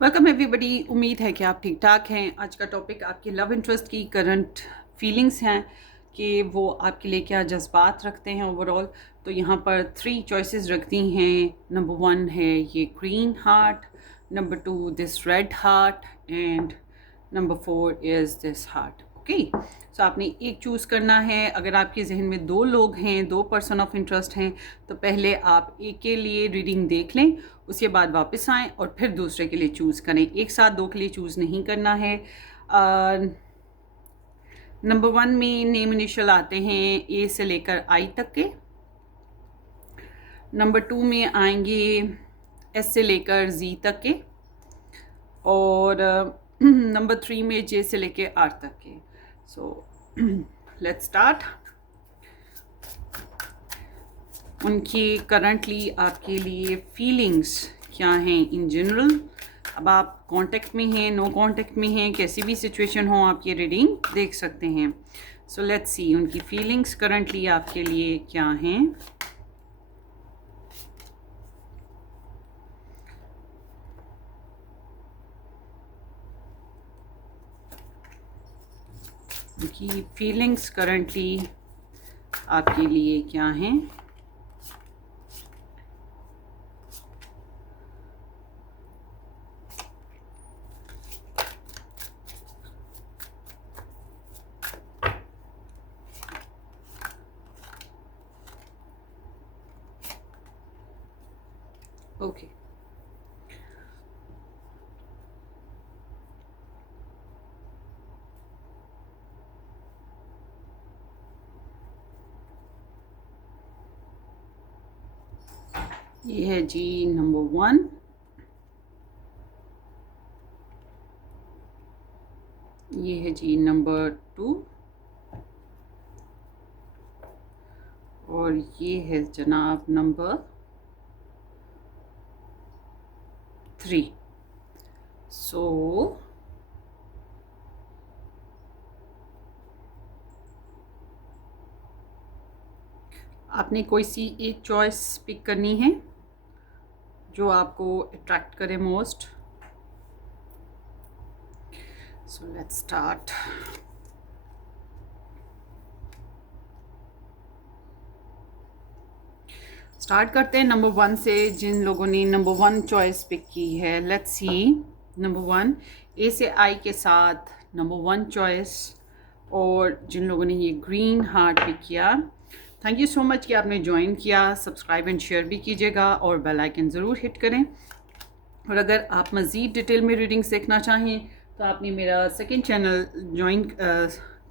Welcome everybody. उम्मीद है कि आप ठीक ठाक हैं। आज का टॉपिक आपके लव इंटरेस्ट की करंट फीलिंग्स हैं कि वो आपके लिए क्या जज्बात रखते हैं ओवरऑल। तो यहाँ पर 3 चॉइसेस रखती हैं। नंबर 1 है ये green heart, number 2 this red heart and number 4 is this heart. Okay, so आपने एक चूज़ करना है। अगर आपके जहन में 2 लोग हैं, 2 पर्सन ऑफ इंटरेस्ट हैं, तो पहले आप एक के लिए रीडिंग देख लें, उसके बाद वापस आएँ और फिर दूसरे के लिए चूज़ करें। एक साथ 2 के लिए चूज़ नहीं करना है। नंबर 1 में नेम इनिशियल आते हैं ए से लेकर आई तक के। नंबर 2 में आएंगे एस से लेकर जी तक के, और नंबर 3 में जे से लेके आर तक के। So let's start. उनकी करंटली आपके लिए फीलिंग्स क्या हैं इन जनरल। अब आप कांटेक्ट में हैं, नो कांटेक्ट में हैं, कैसी भी सिचुएशन हो आप ये रीडिंग देख सकते हैं। सो लेट्स सी उनकी फीलिंग्स करंटली आपके लिए क्या हैं। उनकी फीलिंग्स करंटली आपके लिए क्या हैं। ओके, ये है जी नंबर 1, ये है जी नंबर 2, और ये है जनाब नंबर 3। सो आपने कोई सी एक चॉइस पिक करनी है जो आपको अट्रैक्ट करे most. So let's start. Start करते हैं नंबर 1 से। जिन लोगों ने नंबर 1 चॉइस पिक की है, लेट्स सी नंबर 1 ए से आई के साथ नंबर 1 चॉइस, और जिन लोगों ने ये ग्रीन हार्ट पिक किया, थैंक यू सो मच कि आपने ज्वाइन किया। सब्सक्राइब एंड शेयर भी कीजिएगा और बेल आइकन ज़रूर हिट करें। और अगर आप मज़ीद डिटेल में रीडिंग्स देखना चाहें तो आपने मेरा सेकंड चैनल ज्वाइन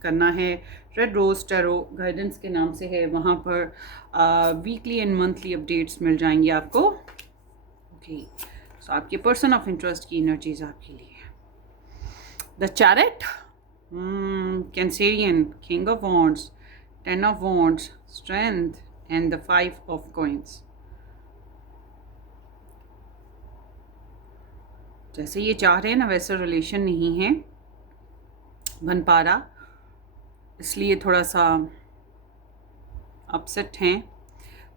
करना है। रेड रोज़ टैरो गाइडेंस के नाम से है। वहाँ पर वीकली एंड मंथली अपडेट्स मिल जाएंगी आपको। ओके, सो आपके पर्सन ऑफ इंटरेस्ट की एनर्जीज आपके लिए। The chariot, Cancerian, king of wands, 10 of wands, strength and the 5 of coins. जैसे ये चाह रहे हैं ना वैसा रिलेशन नहीं है बन पा रहा, इसलिए थोड़ा सा अपसेट हैं।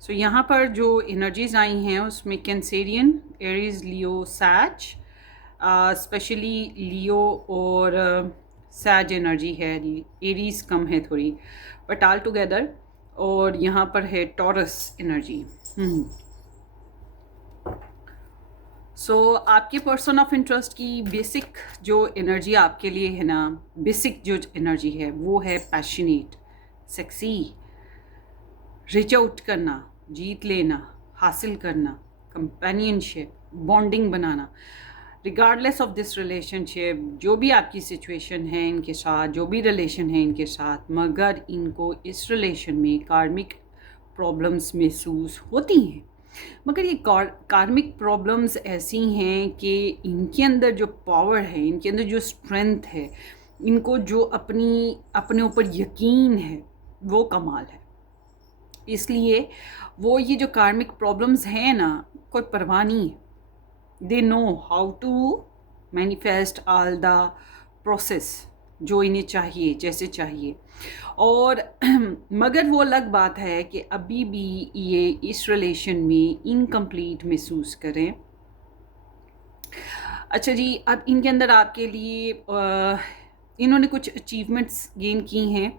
सो यहाँ पर जो एनर्जीज आई हैं उसमें कैंसेरियन, एरीज, लियो, सैज, स्पेशली लियो और सैज एनर्जी है। एरीज कम है थोड़ी, बट ऑल टुगेदर। और यहाँ पर है टॉरस एनर्जी। सो आपके पर्सन ऑफ इंटरेस्ट की बेसिक जो एनर्जी आपके लिए है ना, बेसिक जो एनर्जी है वो है पैशनेट, सेक्सी, रिच आउट करना, जीत लेना, हासिल करना, companionship, bonding banana. Regardless of this relationship, जो भी आपकी सिचुएशन है इनके साथ, जो भी रिलेशन है इनके साथ, मगर इनको इस रिलेशन में कार्मिक प्रॉब्लम्स महसूस होती हैं। मगर ये कार्मिक प्रॉब्लम्स ऐसी हैं कि इनके अंदर जो पावर है, इनके अंदर जो स्ट्रेंथ है, इनको जो अपने ऊपर यकीन है, वो कमाल है। इसलिए वो ये जो कार्मिक प्रॉब्लम्स हैं ना, कोई परवाह नहीं है। They know how to manifest all the process जो इन्हें चाहिए, जैसे चाहिए। और मगर वो अलग बात है कि अभी भी ये इस रिलेशन में इनकम्प्लीट महसूस करें। अच्छा जी, अब इनके अंदर आपके लिए इन्होंने कुछ अचीवमेंट्स गेन की हैं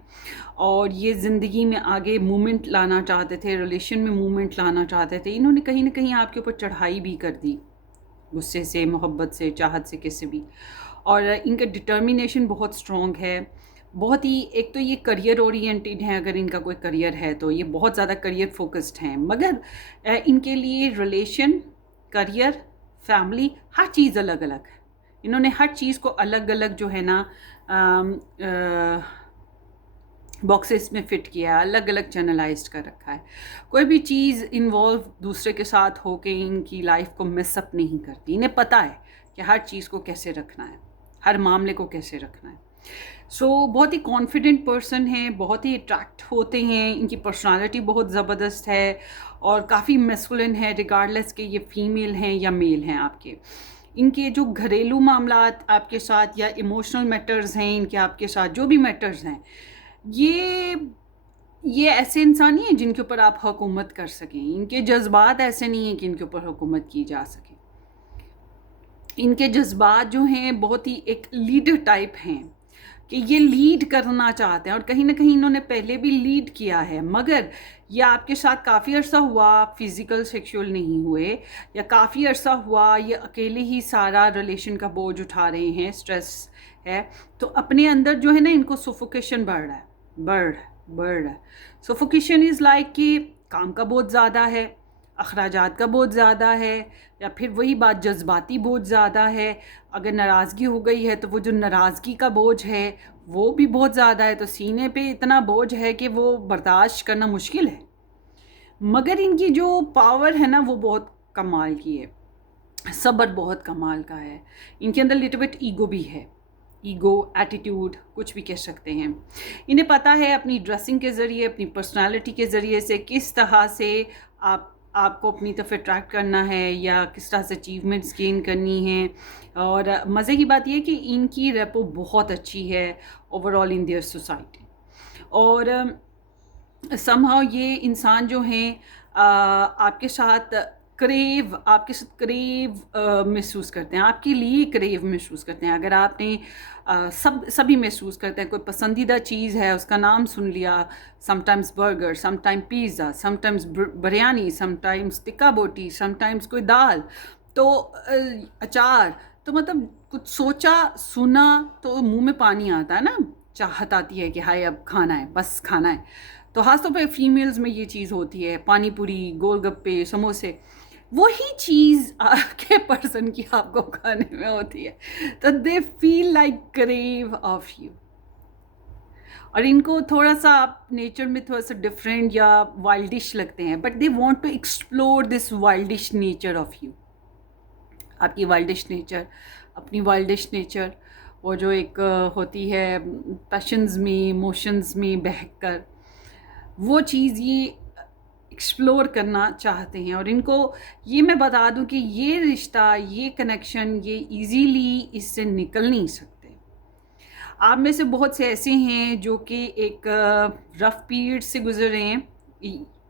और ये ज़िंदगी में आगे मूवमेंट लाना चाहते थे, रिलेशन में मूवमेंट लाना चाहते थे। इन्होंने कहीं ना कहीं आपके ऊपर चढ़ाई भी कर दी, गुस्से से, मोहब्बत से, चाहत से, किसी भी। और इनका डिटर्मिनेशन बहुत स्ट्रॉन्ग है, बहुत ही। एक तो ये करियर ओरिएंटेड है, अगर इनका कोई करियर है तो ये बहुत ज़्यादा करियर फोकस्ड हैं। मगर इनके लिए रिलेशन, करियर, फैमिली, हर चीज़ अलग अलग है। इन्होंने हर चीज़ को अलग अलग जो है ना बॉक्सेस में फ़िट किया है, अलग अलग चैनलाइज्ड कर रखा है। कोई भी चीज़ इन्वॉल्व दूसरे के साथ होके इनकी लाइफ को मिसअप नहीं करती। इन्हें पता है कि हर चीज़ को कैसे रखना है, हर मामले को कैसे रखना है। बहुत ही कॉन्फिडेंट पर्सन है, बहुत ही अट्रैक्ट होते हैं, इनकी पर्सनालिटी बहुत ज़बरदस्त है और काफ़ी मैस्कुलिन है, रिगार्डलेस के ये फीमेल हैं या मेल हैं आपके। इनके जो घरेलू मामलात आपके साथ या इमोशनल मैटर्स हैं इनके आपके साथ, जो भी मैटर्स हैं, ये ऐसे इंसान नहीं है जिनके ऊपर आप हुकूमत कर सकें। इनके जज्बात ऐसे नहीं हैं कि इनके ऊपर हुकूमत की जा सके। इनके जज्बात जो हैं बहुत ही एक लीडर टाइप हैं कि ये लीड करना चाहते हैं और कहीं ना कहीं इन्होंने पहले भी लीड किया है। मगर ये आपके साथ काफ़ी अरसा हुआ फिज़िकल सेक्सुअल नहीं हुए, या काफ़ी अरसा हुआ ये अकेले ही सारा रिलेशन का बोझ उठा रहे हैं, स्ट्रेस है। तो अपने अंदर जो है ना इनको सुफोकेशन बढ़ रहा है, बढ़ रहा है। सुफोकेशन इज़ लाइक कि काम का बोझ ज़्यादा है, अखराजात का बोझ ज़्यादा है, या फिर वही बात जज्बाती बोझ ज़्यादा है। अगर नाराज़गी हो गई है तो वो जो नाराज़गी का बोझ है वो भी बहुत ज़्यादा है, तो सीने पे इतना बोझ है कि वो बर्दाश्त करना मुश्किल है। मगर इनकी जो पावर है ना वो बहुत कमाल की है, सब्र बहुत कमाल का है। इनके अंदर लिटिल बिट ईगो भी है, ईगो, एटीट्यूड, कुछ भी कह सकते हैं। इन्हें पता है अपनी ड्रेसिंग के ज़रिए, अपनी पर्सनालिटी के ज़रिए से किस तरह से आपको अपनी तरफ अट्रैक्ट करना है या किस तरह से अचीवमेंट्स गेन करनी है। और मज़े की बात यह है कि इनकी रेपो बहुत अच्छी है ओवरऑल इन देयर सोसाइटी। और समहाउ ये इंसान जो हैं आपके साथ क्रेव महसूस करते हैं, आपके लिए क्रेव महसूस करते हैं। अगर आपने सभी महसूस करते हैं, कोई पसंदीदा चीज़ है उसका नाम सुन लिया, sometimes burger, sometime pizza, sometimes biryani, sometimes tikka बोटी, समटाइम्स कोई दाल, तो अचार, तो मतलब कुछ सोचा सुना तो मुंह में पानी आता है ना, चाहत आती है कि हाय अब खाना है, बस खाना है। तो खासतौर पे फीमेल्स में ये चीज़ होती है, पानी पूरी, गोलगप्पे, समोसे, वही चीज़ के पर्सन की आपको खाने में होती है, तो they feel like crave of you. और इनको थोड़ा सा आप नेचर में थोड़ा सा डिफरेंट या वाइल्डिश लगते हैं, but they want to explore this wildish nature of you. आपकी वाइल्डिश नेचर, अपनी वाइल्डिश नेचर, वो जो एक होती है पैशंस में, इमोशंस में बहकर, वो चीज़ ये एक्सप्लोर करना चाहते हैं। और इनको ये मैं बता दूं कि ये रिश्ता, ये कनेक्शन, ये इजीली इससे निकल नहीं सकते। आप में से बहुत से ऐसे हैं जो कि एक रफ़ पीरियड से गुजर रहे हैं,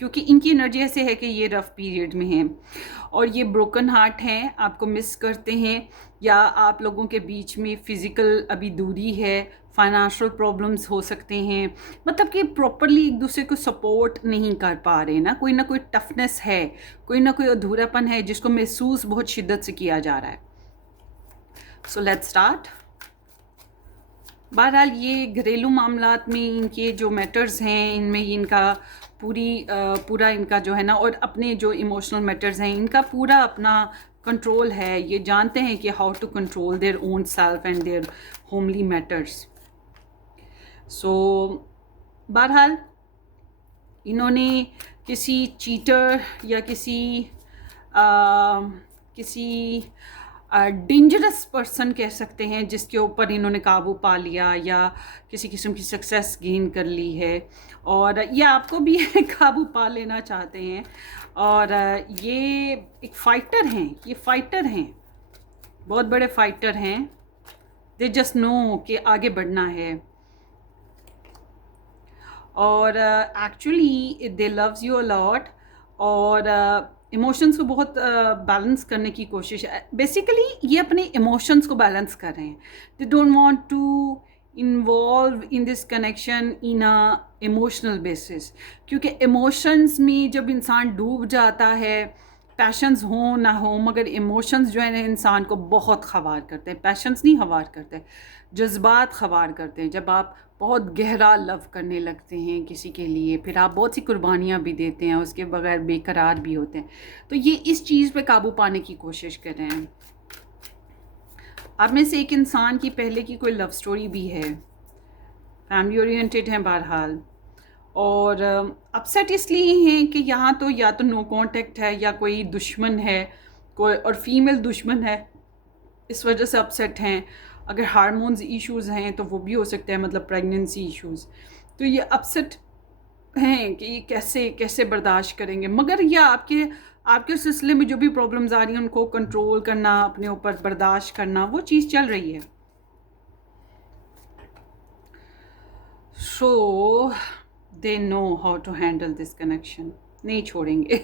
क्योंकि इनकी एनर्जी ऐसे है कि ये रफ़ पीरियड में हैं और ये ब्रोकन हार्ट हैं, आपको मिस करते हैं, या आप लोगों के बीच में फ़िज़िकल अभी दूरी है, फाइनेंशियल प्रॉब्लम्स हो सकते हैं, मतलब कि प्रॉपरली एक दूसरे को सपोर्ट नहीं कर पा रहे ना कोई टफनेस है, कोई ना कोई अधूरापन है जिसको महसूस बहुत शिद्दत से किया जा रहा है। So let's start. बहरहाल ये घरेलू मामलात में इनके जो मैटर्स हैं, इनमें इनका पूरा इनका जो है ना, और अपने जो इमोशनल मैटर्स हैं इनका पूरा अपना कंट्रोल है। ये जानते हैं कि how to control their own self and their homely matters. So बहरहाल इन्होंने किसी चीटर या किसी डेंजरस पर्सन कह सकते हैं जिसके ऊपर इन्होंने काबू पा लिया या किसी किस्म की सक्सेस गेन कर ली है, और ये आपको भी काबू पा लेना चाहते हैं। और ये एक फाइटर हैं, बहुत बड़े फाइटर हैं। दे जस्ट नो कि आगे बढ़ना है, और actually they loves you a lot. और इमोशंस को बहुत बैलेंस करने की कोशिश है। बेसिकली ये अपने इमोशंस को बैलेंस कर रहे हैं। They don't want to involve in this connection in a emotional basis, क्योंकि इमोशंस में जब इंसान डूब जाता है, पैशंस हो ना हो, मगर इमोशंस जो है ना इंसान को बहुत ख़वार करते हैं। पैशंस नहीं ख़वार करते, जज्बात ख़वार करते हैं। जब आप बहुत गहरा लव करने लगते हैं किसी के लिए, फिर आप बहुत सी कुर्बानियाँ भी देते हैं, उसके बगैर बेकरार भी होते हैं। तो ये इस चीज़ पे काबू पाने की कोशिश कर रहे हैं। आप में से एक इंसान की पहले की कोई लव स्टोरी भी है, फैमिली ओरिएंटेड है बहरहाल, और अपसेट इसलिए हैं कि यहाँ तो या तो नो कांटेक्ट है या कोई दुश्मन है, कोई और फीमेल दुश्मन है, इस वजह से अपसेट हैं। अगर हार्मोन्स इश्यूज़ हैं तो वो भी हो सकता है, मतलब प्रेगनेंसी इश्यूज़। तो ये अपसेट हैं कि ये कैसे कैसे बर्दाश्त करेंगे। मगर ये आपके आपके सिलसिले में जो भी प्रॉब्लम्स आ रही हैं उनको कंट्रोल करना, अपने ऊपर बर्दाश्त करना, वो चीज़ चल रही है। So they know how to handle this connection. नहीं छोड़ेंगे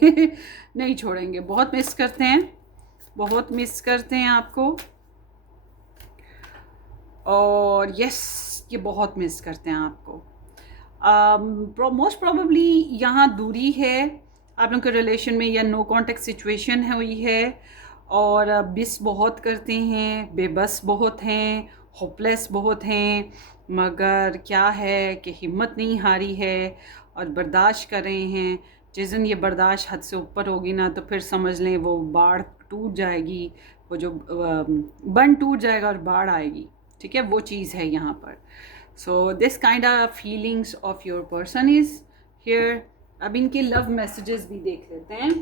नहीं छोड़ेंगे। बहुत मिस करते हैं, बहुत मिस करते हैं आपको, और यस ये बहुत मिस करते हैं आपको। मोस्ट प्रोबेबली यहाँ दूरी है आप लोगों के रिलेशन में, या नो कांटेक्ट सिचुएशन है हुई है, और मिस बहुत करते हैं, बेबस बहुत हैं, होपलेस बहुत हैं, मगर क्या है कि हिम्मत नहीं हारी है और बर्दाश्त कर रहे हैं। जिस दिन ये बर्दाश्त हद से ऊपर होगी ना, तो फिर समझ लें वो बाढ़ टूट जाएगी, वो जो बन टूट जाएगा और बाढ़ आएगी। ठीक है, वो चीज़ है यहाँ पर। So this kind of feelings of your person is here. अब इनके लव मैसेजेस भी देख लेते हैं।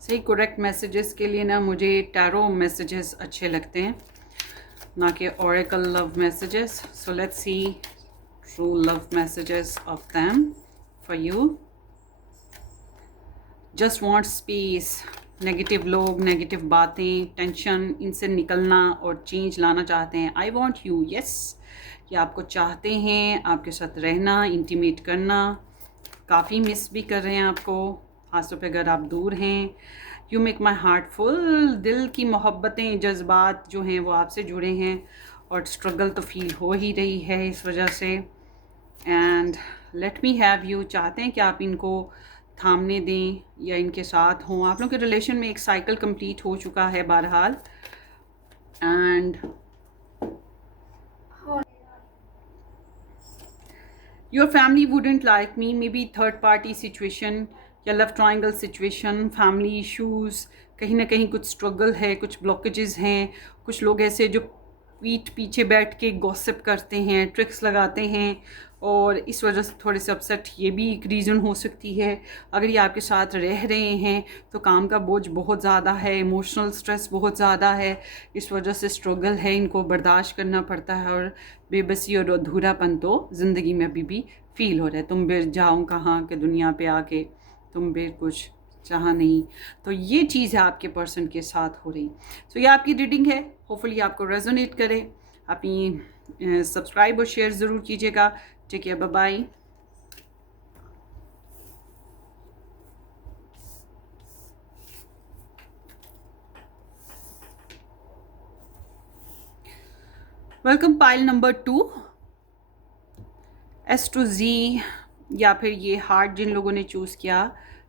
सही करेक्ट मैसेजेस के लिए ना मुझे टैरो मैसेजेस अच्छे लगते हैं, ना कि Oracle love messages. So let's C true love messages of them for you. Just want space. Negative लोग, नेगेटिव बातें, टेंशन, इनसे निकलना और चेंज लाना चाहते हैं। आई वॉन्ट यू, यस, ये आपको चाहते हैं, आपके साथ रहना, इंटीमेट करना, काफ़ी मिस भी कर रहे हैं आपको, खासतौर पे अगर आप दूर हैं। You make my heart full. दिल की मोहब्बतें, जज्बात जो हैं वो आपसे जुड़े हैं, और स्ट्रगल तो फील हो ही रही है इस वजह से। And let me have you, चाहते हैं कि आप इनको थामने दें या इनके साथ हों। आप लोगों के रिलेशन में एक साइकिल कंप्लीट हो चुका है बहरहाल, and your family wouldn't like me, maybe third party situation या love triangle situation, family issues, कहीं ना कहीं कुछ स्ट्रगल है, कुछ ब्लॉकेजेस हैं। कुछ लोग ऐसे जो पीठ पीछे बैठ के गॉसिप करते हैं, ट्रिक्स लगाते हैं, और इस वजह से थोड़े से अपसेट ये भी एक रीज़न हो सकती है। अगर ये आपके साथ रह रहे हैं तो काम का बोझ बहुत ज़्यादा है, इमोशनल स्ट्रेस बहुत ज़्यादा है, इस वजह से स्ट्रगल है, इनको बर्दाश्त करना पड़ता है, और बेबसी और अधूरापन तो ज़िंदगी में अभी भी फील हो रहा है। तुम फिर जाऊँ कहाँ के दुनिया पे आके, तुम फिर कुछ चाह नहीं। तो ये चीज़ है आपके पर्सन के साथ हो रही। सो ये आपकी रीडिंग है, होपफुली आपको रेजोनेट करे। अपनी सब्सक्राइब और शेयर ज़रूर कीजिएगा। Take care, bye bye. Welcome pile number 2, S to Z, या फिर ये हार्ट जिन लोगों ने चूज़ किया।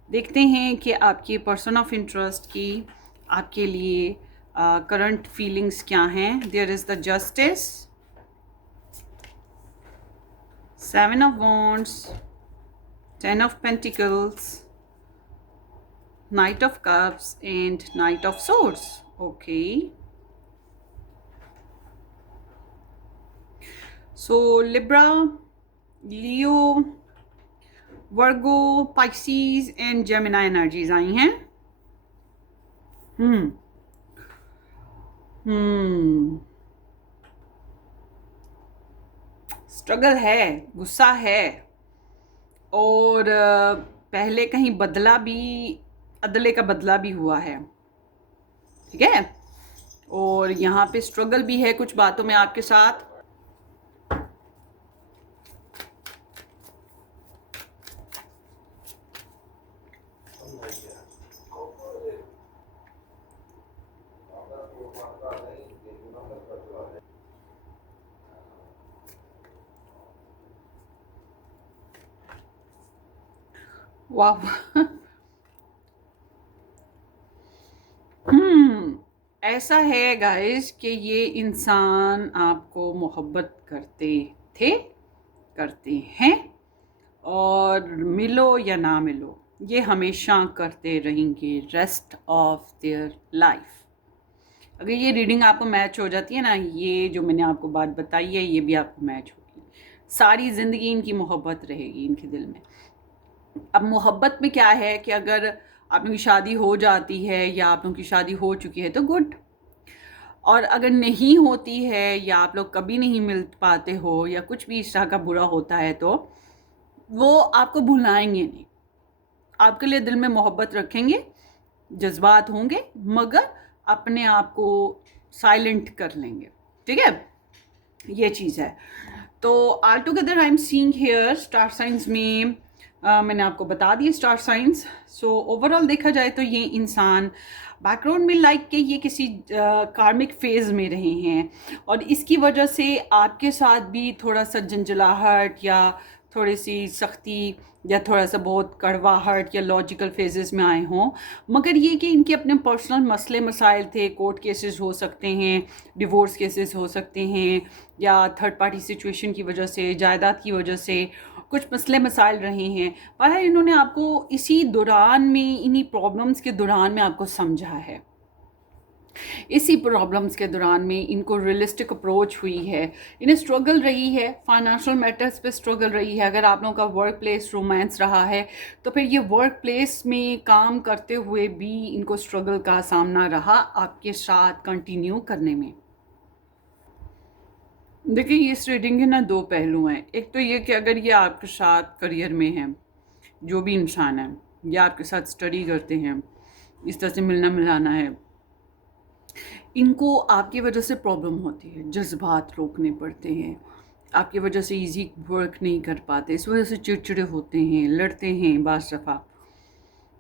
देखते हैं कि आपके पर्सन ऑफ इंटरेस्ट की आपके लिए करंट फीलिंग्स क्या हैं। There is the justice, 7 of Wands, 10 of Pentacles, Knight of Cups and Knight of Swords. Okay. So Libra, Leo, Virgo, Pisces and Gemini energies आई हैं। स्ट्रगल है, गुस्सा है, और पहले कहीं बदला भी, अदले का बदला भी हुआ है। ठीक है, और यहाँ पे स्ट्रगल भी है कुछ बातों में आपके साथ। वाह। हम्म, ऐसा है गाइस कि ये इंसान आपको मोहब्बत करते थे, करते हैं, और मिलो या ना मिलो ये हमेशा करते रहेंगे रेस्ट ऑफ देयर लाइफ। अगर ये रीडिंग आपको मैच हो जाती है ना, ये जो मैंने आपको बात बताई है ये भी आपको मैच होगी, सारी ज़िंदगी इनकी मोहब्बत रहेगी इनके दिल में। अब मोहब्बत में क्या है कि अगर आप लोगों की शादी हो जाती है या आप लोगों की शादी हो चुकी है तो गुड, और अगर नहीं होती है या आप लोग कभी नहीं मिल पाते हो या कुछ भी इस तरह का बुरा होता है तो वो आपको भुलाएंगे नहीं, आपके लिए दिल में मोहब्बत रखेंगे, जज्बात होंगे, मगर अपने आप को साइलेंट कर लेंगे। ठीक है, ये चीज़ है। तो all together I am seeing here star signs में मैंने आपको बता दिया स्टार साइंस। सो ओवरऑल देखा जाए तो ये इंसान बैकग्राउंड में लाइक के ये किसी कार्मिक फेज में रहे हैं, और इसकी वजह से आपके साथ भी थोड़ा सा झंझलाहट या थोड़ी सी सख्ती या थोड़ा सा बहुत कड़वाहट या लॉजिकल फेजेस में आए हों, मगर ये कि इनके अपने पर्सनल मसले मसाइल थे, कोर्ट केसेस हो सकते हैं, डिवोर्स केसेस हो सकते हैं, या थर्ड पार्टी सिचुएशन की वजह से, जायदाद की वजह से कुछ मसले मसाइल रहे हैं, पर इन्होंने आपको इसी दौरान में, इन्हीं प्रॉब्लम्स के दौरान में आपको समझा है। इसी प्रॉब्लम्स के दौरान में इनको रियलिस्टिक अप्रोच हुई है, इन्हें स्ट्रगल रही है, फाइनेंशियल मैटर्स पे स्ट्रगल रही है। अगर आप लोगों का वर्क प्लेस रोमांस रहा है तो फिर ये वर्क प्लेस में काम करते हुए भी इनको स्ट्रगल का सामना रहा आपके साथ कंटिन्यू करने में। देखिए, इस रीडिंग के ना दो पहलू हैं। एक तो ये कि अगर ये आपके साथ करियर में है, जो भी इंसान है, या आपके साथ स्टडी करते हैं, इस तरह से मिलना मिलाना है, इनको आपकी वजह से प्रॉब्लम होती है, जज्बात रोकने पड़ते हैं, आपकी वजह से इजी वर्क नहीं कर पाते, इस वजह से चिड़चिड़े होते हैं, लड़ते हैं बास दफ़ा।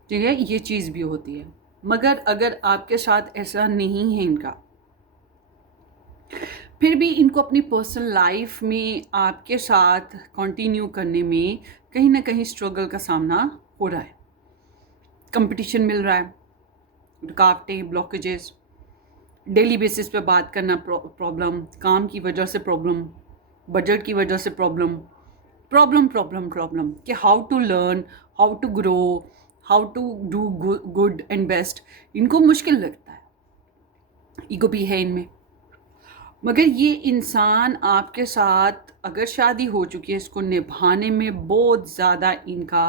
ठीक है, ये चीज़ भी होती है। मगर अगर आपके साथ ऐसा नहीं है इनका, फिर भी इनको अपनी पर्सनल लाइफ में आपके साथ कंटिन्यू करने में कहीं ना कहीं स्ट्रगल का सामना हो रहा है, कंपटीशन मिल रहा है, रुकावटें, ब्लॉकेजेस, डेली बेसिस पे बात करना प्रॉब्लम, काम की वजह से प्रॉब्लम, बजट की वजह से प्रॉब्लम, प्रॉब्लम प्रॉब्लम प्रॉब्लम कि how to learn, how to grow, how to do good and best, इनको मुश्किल लगता है। ईगो भी है इनमें। मगर ये इंसान आपके साथ अगर शादी हो चुकी है, इसको निभाने में बहुत ज़्यादा इनका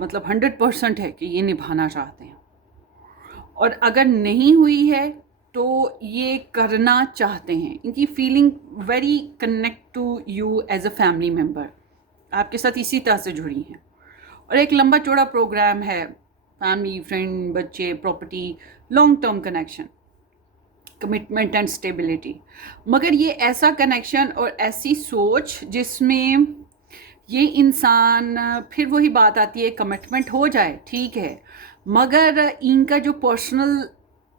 मतलब 100% है कि ये निभाना चाहते हैं, और अगर नहीं हुई है तो ये करना चाहते हैं। इनकी feeling very connect to you as a family member, आपके साथ इसी तरह से जुड़ी हैं, और एक लंबा चौड़ा प्रोग्राम है, फैमिली, फ्रेंड, बच्चे, property, long term connection, commitment and stability. मगर ये ऐसा कनेक्शन और ऐसी सोच जिसमें ये इंसान, फिर वही बात आती है, कमिटमेंट हो जाए ठीक है, मगर इनका जो पर्सनल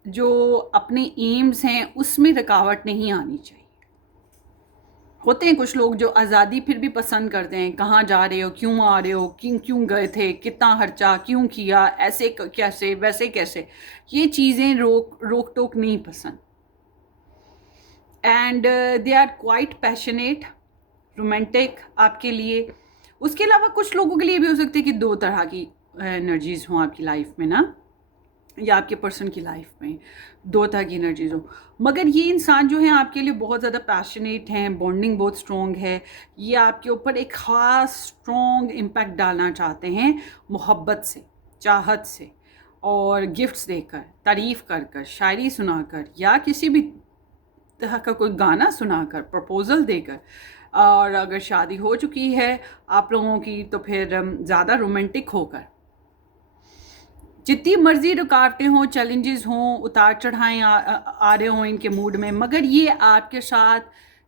जो अपने एम्स हैं उसमें रुकावट नहीं आनी चाहिए। होते हैं कुछ लोग जो आज़ादी फिर भी पसंद करते हैं, कहाँ जा रहे हो, क्यों आ रहे हो, क्यों क्यों गए थे, कितना खर्चा क्यों किया, ऐसे कैसे, वैसे कैसे, ये चीज़ें रोक टोक नहीं पसंद। And they are quite passionate, romantic आपके लिए। उसके अलावा कुछ लोगों के लिए भी हो सकती है कि दो तरह की एनर्जीज हों आपकी लाइफ में ना, या आपके पर्सन की लाइफ में दो तरह की एनर्जीज हो। मगर ये इंसान जो है आपके लिए बहुत ज़्यादा पैशनेट हैं, बॉन्डिंग बहुत स्ट्रॉन्ग है, ये आपके ऊपर एक ख़ास स्ट्रॉन्ग इम्पैक्ट डालना चाहते हैं, मोहब्बत से, चाहत से, और गिफ्ट्स देकर, तारीफ़ कर कर, शायरी सुनाकर, या किसी भी तरह का कोई गाना सुनाकर, प्रपोजल देकर। और अगर शादी हो चुकी है आप लोगों की तो फिर ज़्यादा रोमांटिक होकर, जितनी मर्जी रुकावटें हों, चैलेंजेस हों, उतार चढ़ाएँ आ रहे हों इनके मूड में, मगर ये आपके साथ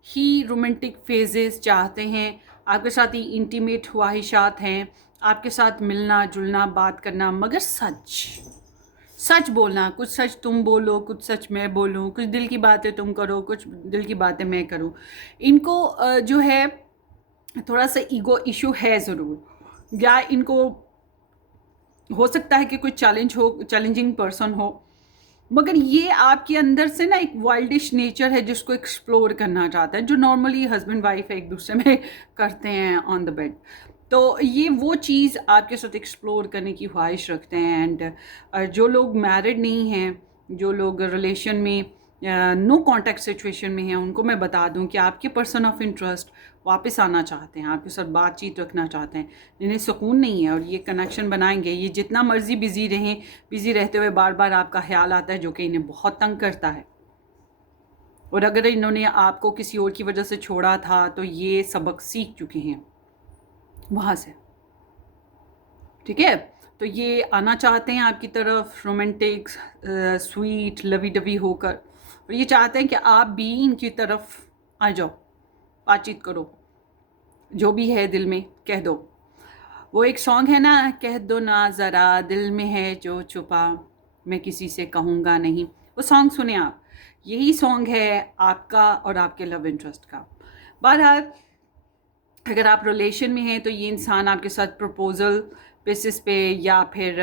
ही रोमांटिक फेजेस चाहते हैं, आपके साथ ही इंटीमेट ख्वाहिशात हैं, आपके साथ मिलना जुलना, बात करना, मगर सच बोलना, कुछ सच तुम बोलो, कुछ सच मैं बोलूँ, कुछ दिल की बातें तुम करो, कुछ दिल की बातें मैं करूँ। इनको जो है थोड़ा सा ईगो इशू है ज़रूर, या इनको हो सकता है कि कोई चैलेंजिंग पर्सन हो, मगर ये आपके अंदर से ना एक वाइल्डिश नेचर है जिसको एक्सप्लोर करना चाहता है, जो नॉर्मली हस्बैंड वाइफ एक दूसरे में करते हैं ऑन द बेड। तो ये वो चीज़ आपके साथ एक्सप्लोर करने की ख्वाहिश रखते हैं। एंड जो लोग मैरिड नहीं हैं, जो लोग रिलेशन में नो कांटेक्ट सिचुएशन में हैं, उनको मैं बता दूं कि आपके पर्सन ऑफ इंटरेस्ट वापस आना चाहते हैं, आपके साथ बातचीत रखना चाहते हैं, इन्हें सुकून नहीं है और ये कनेक्शन बनाएंगे। ये जितना मर्जी बिजी रहें, बिजी रहते हुए बार बार आपका ख्याल आता है, जो कि इन्हें बहुत तंग करता है। और अगर इन्होंने आपको किसी और की वजह से छोड़ा था तो ये सबक सीख चुके हैं वहाँ से, ठीक है। तो ये आना चाहते हैं आपकी तरफ रोमांटिक, स्वीट, लवी डवी होकर, और ये चाहते हैं कि आप भी इनकी तरफ आ जाओ, बातचीत करो, जो भी है दिल में कह दो। वो एक सॉन्ग है ना, कह दो ना ज़रा दिल में है जो छुपा, मैं किसी से कहूँगा नहीं। वो सॉन्ग सुने आप, यही सॉन्ग है आपका और आपके लव इंटरेस्ट का। बहरहाल अगर आप रिलेशन में हैं तो ये इंसान आपके साथ प्रपोजल बेसिस पे या फिर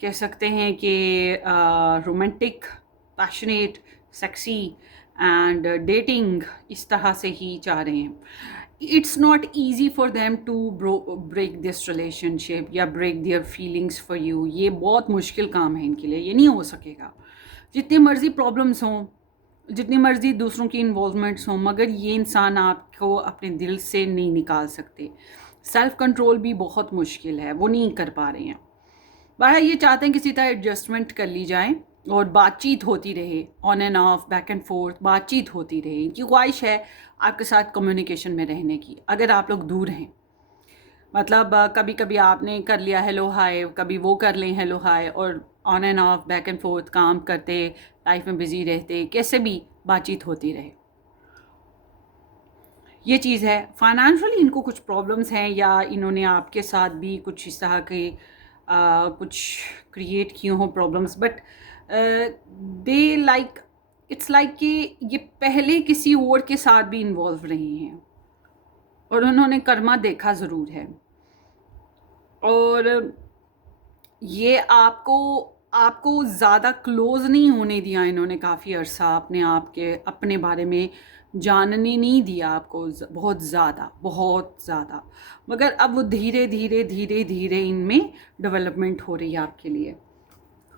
कह सकते हैं कि romantic, passionate, sexy and dating इस तरह से ही चाह रहे हैं। It's not easy for them to break this relationship या break their feelings for you. ये बहुत मुश्किल काम है इनके लिए, ये नहीं हो सकेगा। जितनी मर्जी प्रॉब्लम्स हों, जितनी मर्जी दूसरों की इन्वॉल्वमेंट्स हों, मगर ये इंसान आपको अपने दिल से नहीं निकाल सकते। सेल्फ कंट्रोल भी बहुत मुश्किल है, वो नहीं कर पा रहे हैं। बहरहाल ये चाहते हैं किसी तरह एडजस्टमेंट कर ली जाए और बातचीत होती रहे, on end of, back and fourth बातचीत होती रहे। इनकी ख्वाहिश है आपके साथ कम्युनिकेशन में रहने की। अगर आप लोग दूर हैं, मतलब कभी कभी आपने कर लिया हेलो हाय, कभी वो कर लें हेलो हाय, और on end of, back and fourth काम करते, लाइफ में बिजी रहते, कैसे भी बातचीत होती रहे, ये चीज़ है। फाइनेंशियली इनको कुछ प्रॉब्लम्स हैं, या इन्होंने आपके साथ भी कुछ इस तरह के कुछ क्रिएट किए हों problems, but they like, it's like कि ये पहले किसी और के साथ भी इन्वॉल्व रहे हैं और उन्होंने कर्मा देखा ज़रूर है। और ये आपको ज़्यादा क्लोज़ नहीं होने दिया इन्होंने, काफ़ी अरसा अपने आप के, अपने बारे में जानने नहीं दिया आपको, बहुत ज़्यादा। मगर अब वो धीरे धीरे धीरे धीरे इनमें डेवलपमेंट हो रही है आपके लिए,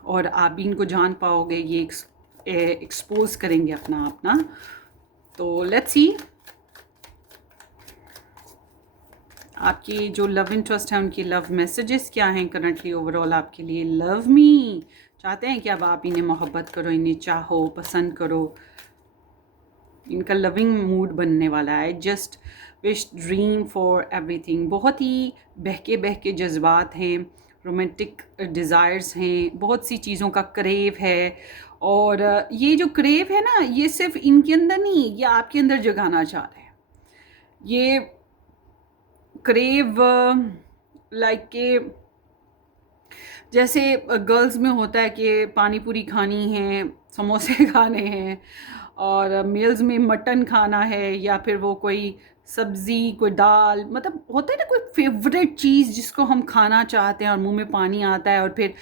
और आप भी इनको जान पाओगे, ये एक्सपोज करेंगे अपना अपना। तो लेट्स सी आपकी जो लव इंटरेस्ट है, उनकी लव मैसेजेस क्या हैं करंटली ओवरऑल आपके लिए। लव मी चाहते हैं कि अब आप इन्हें मोहब्बत करो, इन्हें चाहो, पसंद करो। इनका लविंग मूड बनने वाला है। Just wish dream for everything. बहुत ही बहके जज्बात हैं, रोमांटिक डिज़ायर्स हैं, बहुत सी चीज़ों का क्रेव है। और ये जो क्रेव है ना, ये सिर्फ इनके अंदर नहीं, ये आपके अंदर जगाना चाह रहे हैं। ये क्रेव लाइक के जैसे गर्ल्स में होता है कि पानी पूरी खानी है, समोसे खाने हैं, और मेल्स में मटन खाना है, या फिर वो कोई सब्ज़ी, कोई दाल, मतलब होता है ना कोई फेवरेट चीज़ जिसको हम खाना चाहते हैं और मुंह में पानी आता है, और फिर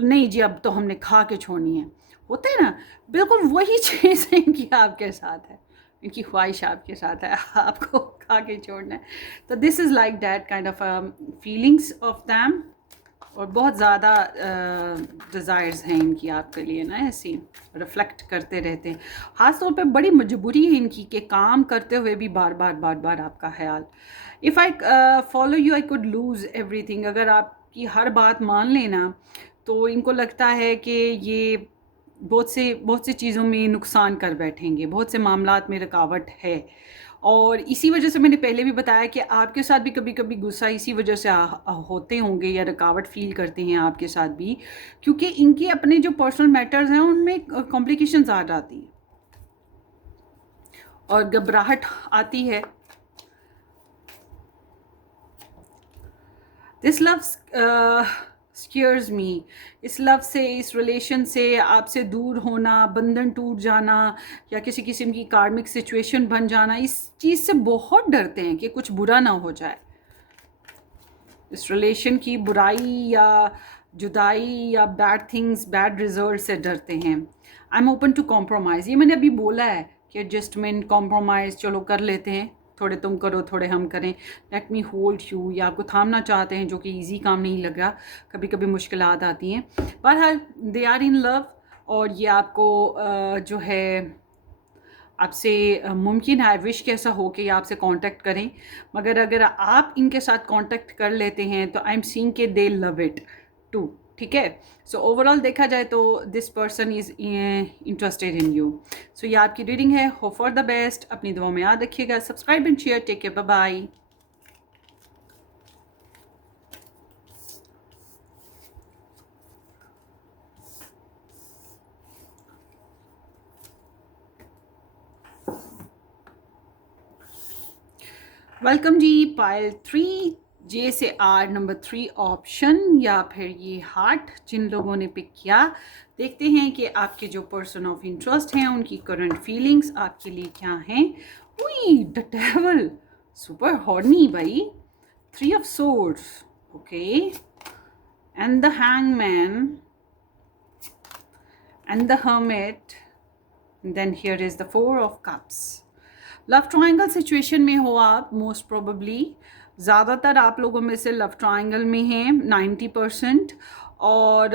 नहीं जी अब तो हमने खा के छोड़नी है, होता है ना। बिल्कुल वही चीज़ इनकी आपके साथ है, इनकी ख्वाहिश आपके साथ है, आपको खा के छोड़ना है। तो this is like that kind of feelings of them, और बहुत ज़्यादा डिज़ायर्स हैं इनकी आपके लिए ना, ऐसी रिफ्लेक्ट करते रहते हैं। ख़ास तौर पे बड़ी मजबूरी है इनकी कि काम करते हुए भी बार बार आपका ख्याल। If I follow you I could lose everything. अगर आपकी हर बात मान लेना तो इनको लगता है कि ये बहुत से चीज़ों में नुकसान कर बैठेंगे, बहुत से मामलात में रुकावट है। और इसी वजह से मैंने पहले भी बताया कि आपके साथ भी कभी कभी गुस्सा इसी वजह से होते होंगे, या रुकावट फील करते हैं आपके साथ भी, क्योंकि इनके अपने जो पर्सनल मैटर्स हैं उनमें कॉम्प्लिकेशंस आ जाती हैं और घबराहट आती है। This love scares me. इस लव से, इस रिलेशन से आपसे दूर होना, बंधन टूट जाना, या किसी किस्म की कार्मिक सिचुएशन बन जाना, इस चीज़ से बहुत डरते हैं कि कुछ बुरा ना हो जाए। इस रिलेशन की बुराई या जुदाई या बैड थिंग्स, बैड रिजल्ट से डरते हैं। I am open to compromise, ये मैंने अभी बोला है कि एडजस्टमेंट, कॉम्प्रोमाइज़, चलो कर लेते हैं, थोड़े तुम करो थोड़े हम करें, लेट मी होल्ड यू, या आपको थामना चाहते हैं जो कि ईजी काम नहीं लग रहा, कभी कभी मुश्किलात आती हैं। बहरहाल दे आर इन लव, और ये आपको जो है आपसे मुमकिन है, विश के ऐसा हो कि ये आपसे कांटेक्ट करें, मगर अगर आप इनके साथ कांटेक्ट कर लेते हैं तो आई एम सीइंग के दे लव इट टू। ठीक है, सो ओवरऑल देखा जाए तो this person is interested in you. So ये आपकी रीडिंग है, होप फॉर द बेस्ट, अपनी दुआ में याद रखिएगा, subscribe and share, take care, bye bye. Welcome ji, Payal 3, J से आर, नंबर 3 ऑप्शन, या फिर ये हार्ट जिन लोगों ने पिक किया। देखते हैं कि आपके जो पर्सन ऑफ इंटरेस्ट हैं उनकी करंट फीलिंग्स आपके लिए क्या हैं। उई, द डेविल, सुपर हॉर्नी भाई, 3 of swords, okay, and the hangman and the hermit, then here is the 4 of cups. Love triangle situation में हो आप, मोस्ट प्रोबेबली ज़्यादातर आप लोगों में से लव ट्रायंगल में हैं 90%, और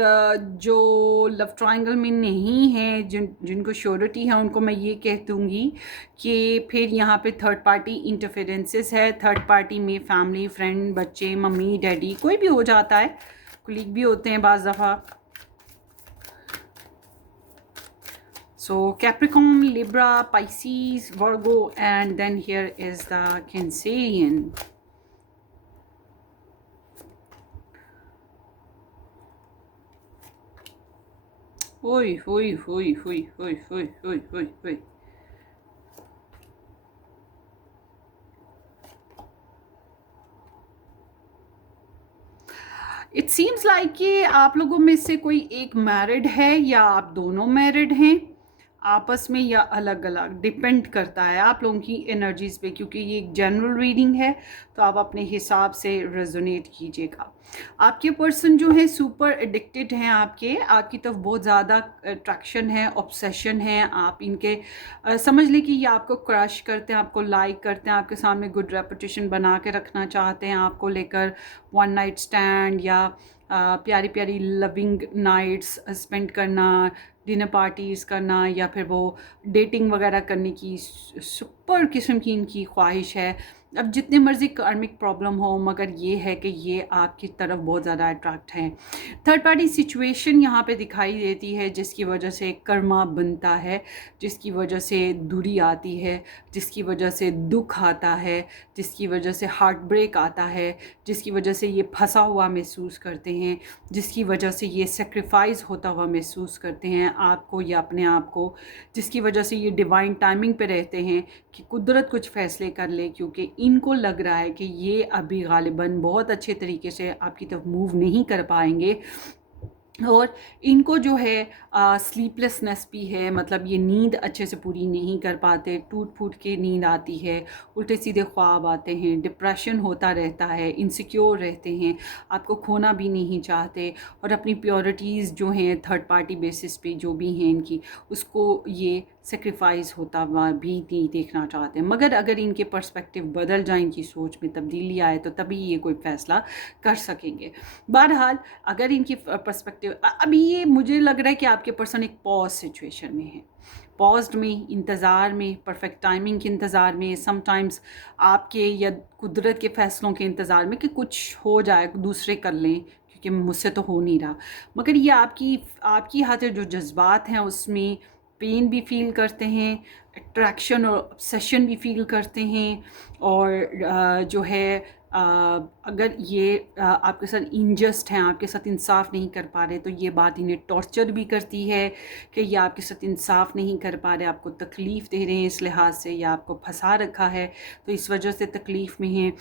जो लव ट्रायंगल में नहीं है, जिनको श्योरिटी है, उनको मैं ये कह दूँगी कि फिर यहाँ पे थर्ड पार्टी इंटरफेरेंसेस है। थर्ड पार्टी में फैमिली, फ्रेंड, बच्चे, मम्मी, डैडी, कोई भी हो जाता है, कुलीग भी होते हैं बाज़ दफ़ा। So Capricorn, Libra, Pisces, Virgo, and then here is the Cancerian. Oi, oi, oi, oi, oi, oi, oi, oi, oi. It seems like कि आप लोगों में से कोई एक मैरिड है या आप दोनों मैरिड हैं, आपस में या अलग अलग, डिपेंड करता है आप लोगों की एनर्जीज़ पे, क्योंकि ये एक जनरल रीडिंग है तो आप अपने हिसाब से रेजोनेट कीजिएगा। आपके पर्सन जो है सुपर एडिक्टेड हैं आपकी तरफ, बहुत ज़्यादा अट्रैक्शन है, ऑब्सेशन है, आप इनके समझ लें कि ये आपको क्रश करते हैं, आपको लाइक करते हैं, आपके सामने गुड रेपुटेशन बना के रखना चाहते हैं, आपको लेकर वन नाइट स्टैंड या प्यारी प्यारी लविंग नाइट्स स्पेंड करना, डिनर पार्टीज़ करना, या फिर वो डेटिंग वगैरह करने की सुपर किस्म की इनकी ख्वाहिश है। अब जितने मर्ज़ी कार्मिक प्रॉब्लम हो, मगर ये है कि ये आपकी तरफ बहुत ज़्यादा अट्रैक्ट हैं। थर्ड पार्टी सिचुएशन यहाँ पे दिखाई देती है, जिसकी वजह से कर्मा बनता है, जिसकी वजह से दूरी आती है, जिसकी वजह से दुख आता है, जिसकी वजह से हार्ट ब्रेक आता है, जिसकी वजह से ये फंसा हुआ महसूस करते हैं, जिसकी वजह से ये सेक्रीफाइस होता हुआ महसूस करते हैं आपको या अपने आप को, जिसकी वजह से ये डिवाइन टाइमिंग पे रहते हैं कि कुदरत कुछ फ़ैसले कर ले, क्योंकि इनको लग रहा है कि ये अभी गालिबन बहुत अच्छे तरीके से आपकी तरफ मूव नहीं कर पाएंगे, और इनको जो है स्लीपलेसनेस भी है, मतलब ये नींद अच्छे से पूरी नहीं कर पाते, टूट फूट के नींद आती है, उल्टे सीधे ख्वाब आते हैं, डिप्रेशन होता रहता है, इनसिक्योर रहते हैं, आपको खोना भी नहीं चाहते, और अपनी प्योरिटीज़ जो हैं थर्ड पार्टी बेसिस पे जो भी हैं इनकी, उसको ये सेक्रीफाइस होता हुआ भी नहीं देखना चाहते। मगर अगर इनके पर्सपेक्टिव बदल जाए, इनकी सोच में तब्दीली आए, तो तभी ये कोई फ़ैसला कर सकेंगे। बहरहाल अगर इनकी पर्सपेक्टिव, अभी ये मुझे लग रहा है कि आपके पर्सन एक पॉज सिचुएशन में है, पॉज्ड में, इंतज़ार में, परफेक्ट टाइमिंग के इंतज़ार में, समटाइम्स आपके या कुदरत के फ़ैसलों के इंतज़ार में कि कुछ हो जाए, दूसरे कर लें, क्योंकि मुझसे तो हो नहीं रहा। मगर ये आपकी खातिर जो जज्बात हैं उसमें पेन भी फील करते हैं, अट्रैक्शन और ऑब्सेशन भी फील करते हैं, और जो है अगर ये आपके साथ इनजस्ट हैं, आपके साथ इंसाफ नहीं कर पा रहे, तो ये बात इन्हें टॉर्चर भी करती है कि ये आपके साथ इंसाफ नहीं कर पा रहे, आपको तकलीफ़ दे रहे हैं इस लिहाज से, या आपको फंसा रखा है तो इस वजह से तकलीफ़ में हैं।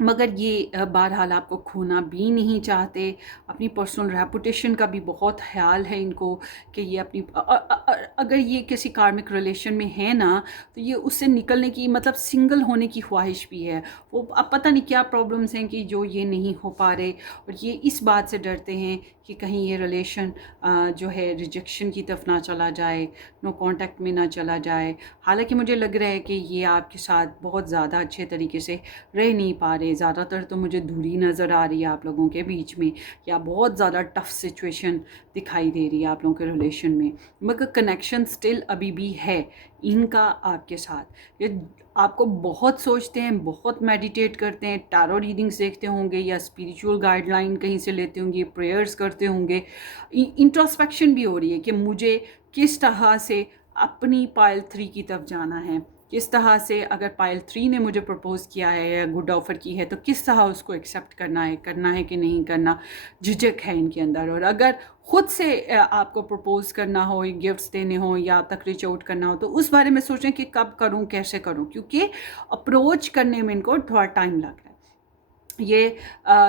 मगर ये बहरहाल आपको खोना भी नहीं चाहते। अपनी पर्सनल रेपुटेशन का भी बहुत ख़्याल है इनको कि ये अपनी अगर ये किसी कार्मिक रिलेशन में है ना, तो ये उससे निकलने की मतलब सिंगल होने की ख्वाहिश भी है। वो अब पता नहीं क्या प्रॉब्लम्स हैं कि जो ये नहीं हो पा रहे, और ये इस बात से डरते हैं कि कहीं ये रिलेशन जो है रिजेक्शन की तरफ ना चला जाए, नो कांटेक्ट में ना चला जाए। हालांकि मुझे लग रहा है कि ये आपके साथ बहुत ज़्यादा अच्छे तरीके से रह नहीं पा रहे। ज़्यादातर तो मुझे दूरी नज़र आ रही है आप लोगों के बीच में, या बहुत ज़्यादा टफ सिचुएशन दिखाई दे रही है आप लोगों के रिलेशन में। मगर कनेक्शन स्टिल अभी भी है इनका आपके साथ। ये आपको बहुत सोचते हैं, बहुत मेडिटेट करते हैं, टैरो रीडिंग्स देखते होंगे, या स्पिरिचुअल गाइडलाइन कहीं से लेते होंगे, प्रेयर्स करते होंगे। इंट्रोस्पेक्शन भी हो रही है कि मुझे किस तरह से अपनी पाइल 3 की तरफ जाना है, किस तरह से अगर पाइल 3 ने मुझे प्रपोज़ किया है या गुड ऑफ़र की है तो किस तरह उसको एक्सेप्ट करना है कि नहीं करना। झिझक है इनके अंदर। और अगर ख़ुद से आपको प्रपोज़ करना हो, गिफ्ट्स देने हो या आप तक रीच आउट करना हो, तो उस बारे में सोचें कि कब करूं, कैसे करूं, क्योंकि अप्रोच करने में इनको थोड़ा टाइम लग रहा है। ये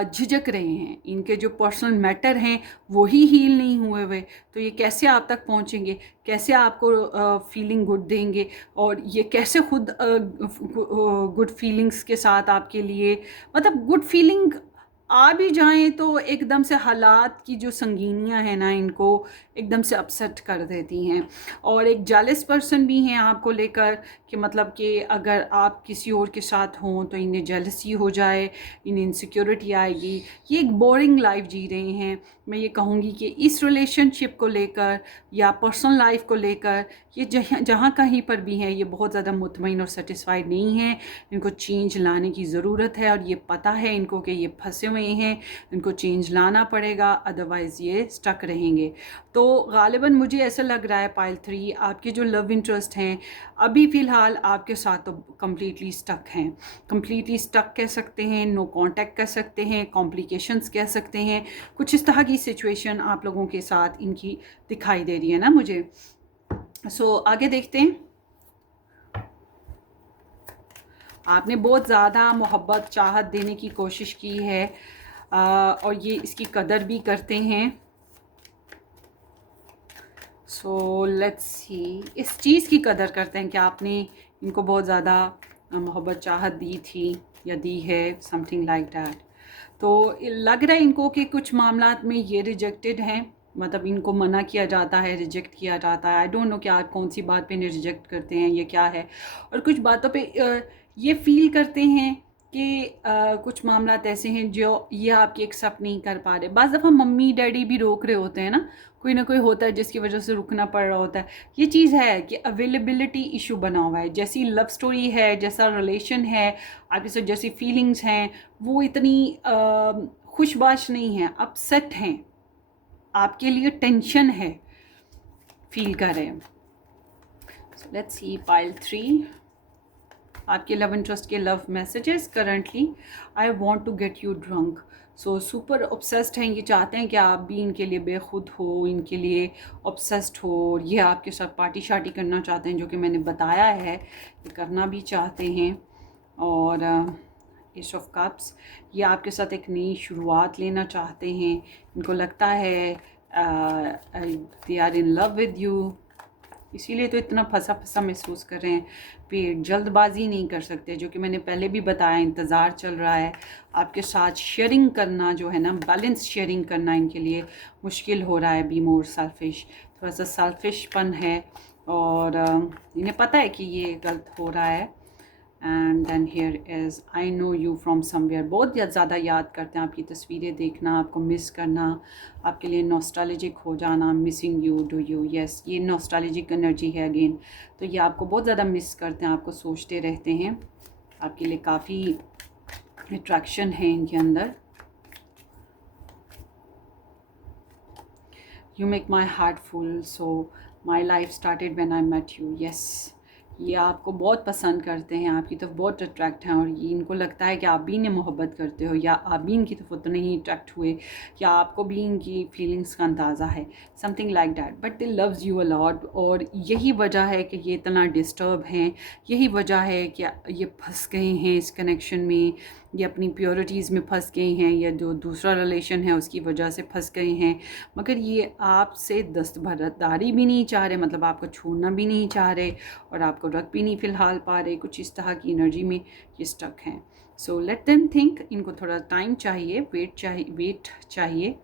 झिझक रहे हैं, इनके जो पर्सनल मैटर हैं वो ही हील नहीं हुए हुए, तो ये कैसे आप तक पहुंचेंगे, कैसे आपको फीलिंग गुड देंगे, और ये कैसे खुद गुड फीलिंग्स के साथ आपके लिए मतलब गुड फीलिंग आ भी जाएं तो एकदम से हालात की जो संगीनियां हैं ना, इनको एकदम से अपसेट कर देती हैं। और एक जेलस पर्सन भी हैं आपको लेकर कि मतलब कि अगर आप किसी और के साथ हों तो इन्हें जेलसी हो जाए, इन्हें इनसिक्योरिटी आएगी। ये एक बोरिंग लाइफ जी रहे हैं। मैं ये कहूँगी कि इस रिलेशनशिप को लेकर या पर्सनल लाइफ को लेकर ये जहाँ कहीं पर भी हैं, ये बहुत ज़्यादा मुतमईन और सेटिस्फाइड नहीं हैं। इनको चेंज लाने की ज़रूरत है, और ये पता है इनको कि ये फंसे हुए हैं, इनको चेंज लाना पड़ेगा, अदरवाइज़ ये स्टक रहेंगे। तो ग़ालिबन मुझे ऐसा लग रहा है पाइल 3 आपके जो लव इंटरेस्ट हैं अभी फ़िलहाल आपके साथ तो कम्प्लीटली स्टक हैं। कम्प्लीटली स्टक कह सकते हैं, नो कांटेक्ट कह सकते हैं, कॉम्प्लिकेशंस कह सकते हैं। कुछ इस तरह की सिचुएशन आप लोगों के साथ इनकी दिखाई दे रही है ना मुझे। आगे देखते हैं। आपने बहुत ज़्यादा मोहब्बत चाहत देने की कोशिश की है, और ये इसकी कदर भी करते हैं। लेट्स सी, इस चीज़ की कदर करते हैं कि आपने इनको बहुत ज़्यादा मोहब्बत चाहत दी थी या दी है, समथिंग लाइक दैट। तो लग रहा है इनको कि कुछ मामलात में ये रिजेक्टेड हैं, मतलब इनको मना किया जाता है, रिजेक्ट किया जाता है। आई डोंट नो कि आप कौन सी बात पे इन्हें रिजेक्ट करते हैं, ये क्या है। और कुछ बातों पे ये फील करते हैं कि कुछ मामलात ऐसे हैं जो ये आपकी एक्सेप्ट नहीं कर पा रहे। बाज़ दफ़ा मम्मी डैडी भी रोक रहे होते हैं ना, कोई ना कोई होता है जिसकी वजह से रुकना पड़ रहा होता है। ये चीज़ है कि अवेलेबिलिटी इशू बना हुआ है। जैसी लव स्टोरी है, जैसा रिलेशन है आपके साथ, जैसी फीलिंग्स हैं, वो इतनी खुशबाश नहीं है, अपसेट हैं, आपके लिए टेंशन है, फील कर रहे हैं। लेट्स सी पाइल 3 आपके लव इंटरेस्ट के love messages currently. I want to get you drunk. Super obsessed हैं, ये चाहते हैं कि आप भी इनके लिए बेखुद हो, इनके लिए ऑब्सेस्ड हो, और ये आपके साथ पार्टी शार्टी करना चाहते हैं, जो कि मैंने बताया है ये करना भी चाहते हैं। और एस ऑफ कप्स, ये आपके साथ एक नई शुरुआत लेना चाहते हैं। इनको लगता है they are in love with you, इसीलिए तो इतना फंसा फंसा महसूस कर रहे हैं। फिर जल्दबाजी नहीं कर सकते, जो कि मैंने पहले भी बताया, इंतज़ार चल रहा है आपके साथ। शेयरिंग करना जो है ना, बैलेंस शेयरिंग करना इनके लिए मुश्किल हो रहा है। बी मोर सेल्फिश, थोड़ा सा सेल्फिशपन है, और इन्हें पता है कि ये गलत हो रहा है। And then here is I know you from somewhere. बहुत ज़्यादा याद करते हैं आपकी तस्वीरें देखना, आपको मिस करना, आपके लिए नॉस्टैल्जिक हो जाना, missing you, do you, yes, ये नॉस्टैल्जिक एनर्जी है अगेन। तो ये आपको बहुत ज़्यादा मिस करते हैं, आपको सोचते रहते हैं, आपके लिए काफ़ी अट्रैक्शन है इनके अंदर। You make my heart full, so my life started when I met you, yes. ये आपको बहुत पसंद करते हैं, आपकी तरफ बहुत अट्रैक्ट हैं, और ये इनको लगता है कि आप भी इन्हें मोहब्बत करते हो, या आप भी इनकी तरफ उतने ही अट्रैक्ट हुए, या आपको भी इनकी फीलिंग्स का अंदाज़ा है, something like that. But they loves you a lot, और यही वजह है कि ये इतना डिस्टर्ब हैं, यही वजह है कि ये फंस गए हैं इस कनेक्शन में, ये अपनी प्योरिटीज़ में फंस गए हैं, या जो दूसरा रिलेशन है उसकी वजह से फंस गए हैं, मगर ये आपसे दस्तबरदारी भी नहीं चाह रहे, मतलब आपको छोड़ना भी नहीं चाह रहे और आपको रख भी नहीं फ़िलहाल पा रहे, कुछ इस तरह की एनर्जी में ये स्टक हैं। सो लेट देम थिंक, इनको थोड़ा टाइम चाहिए, वेट चाहिए,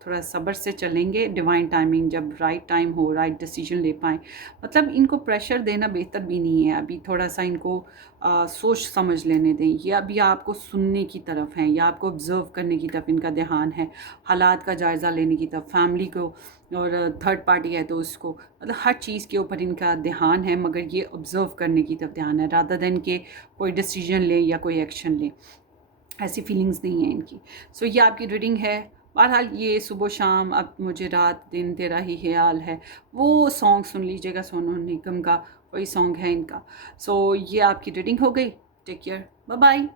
थोड़ा सब्र से चलेंगे। डिवाइन टाइमिंग, जब राइट टाइम हो, राइट डिसीजन ले पाएँ। मतलब इनको प्रेशर देना बेहतर भी नहीं है, अभी थोड़ा सा इनको सोच समझ लेने दें। ये अभी आपको सुनने की तरफ हैं, या आपको ऑब्ज़र्व करने की तरफ इनका ध्यान है, हालात का जायज़ा लेने की तरफ, फैमिली को और थर्ड पार्टी है तो उसको, मतलब हर चीज़ के ऊपर इनका ध्यान है, मगर ये ऑब्ज़र्व करने की तरफ ध्यान है, रादर देन के कोई डिसीजन लें या कोई एक्शन लें। ऐसी फीलिंग्स नहीं है इनकी। सो ये आपकी रीडिंग है। बहरहाल ये सुबह शाम, अब मुझे रात दिन तेरा ही ख्याल है, वो सॉन्ग सुन लीजिएगा, सोनू निगम का वही सॉन्ग है इनका। सो ये आपकी रीडिंग हो गई। Take care, bye bye.